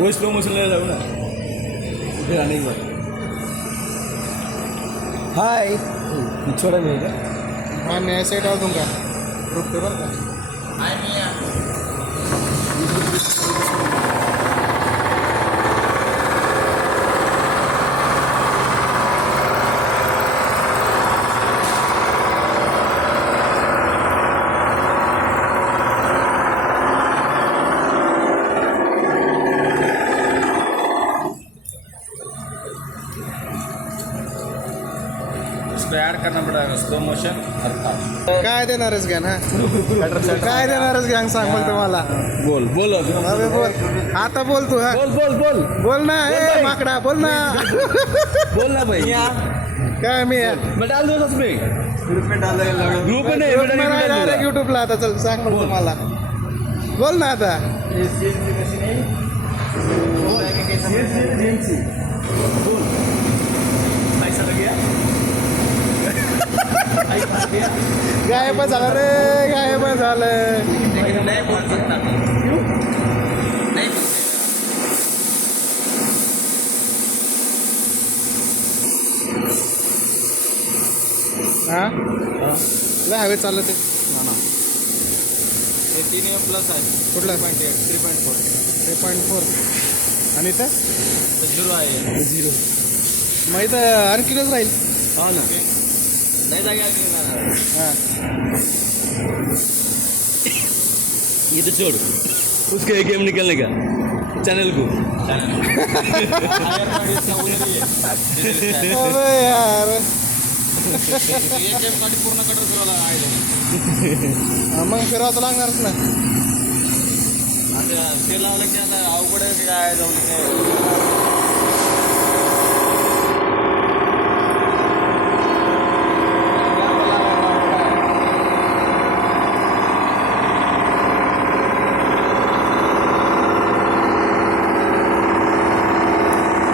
वो स्लो मोशनला जाऊ ना कुठे अनेक बार हाय छोटा मी का हाँ मैं ऐसे डाल दूंगा ग्रुप पे बरं का इसको ऐड करना पड़ेगा स्लो मोशन अर्थात काय देणारच घ्या ना काय देणारच घ्या सांग मग तुम्हाला बोल बोल अबे बोल आता बोल तू हा बोल बोल बोल बोल ना ए माकडा बोल ना बोल ना भाई काय मी मैं डाल दूँ उसमें ग्रुप में डालेगा ग्रुप में नहीं डायरेक्ट युट्यूबला आता चल सांग मग तुम्हाला बोल ना आता ऐसा लग गया गायब झालं रे गायब झालं नहीं बोल सकता क्यों नहीं हा लय हवे चाललं ते ये 3 प्लस आहे कुठला 3.4 3.4 आणि इथं झिरो आहे झिरो मग इथं आणखीनच राहील हो ना नहीं जाएगा हां ये तो छोड़ उसका एक गेम निकलने का चैनल को अबे यार ये गेम साठी पूर्ण कटर फिरवला आहे मग फिरावं लागणारच ना आता ते लावलं की आता अवघड आहे काय जाऊन काय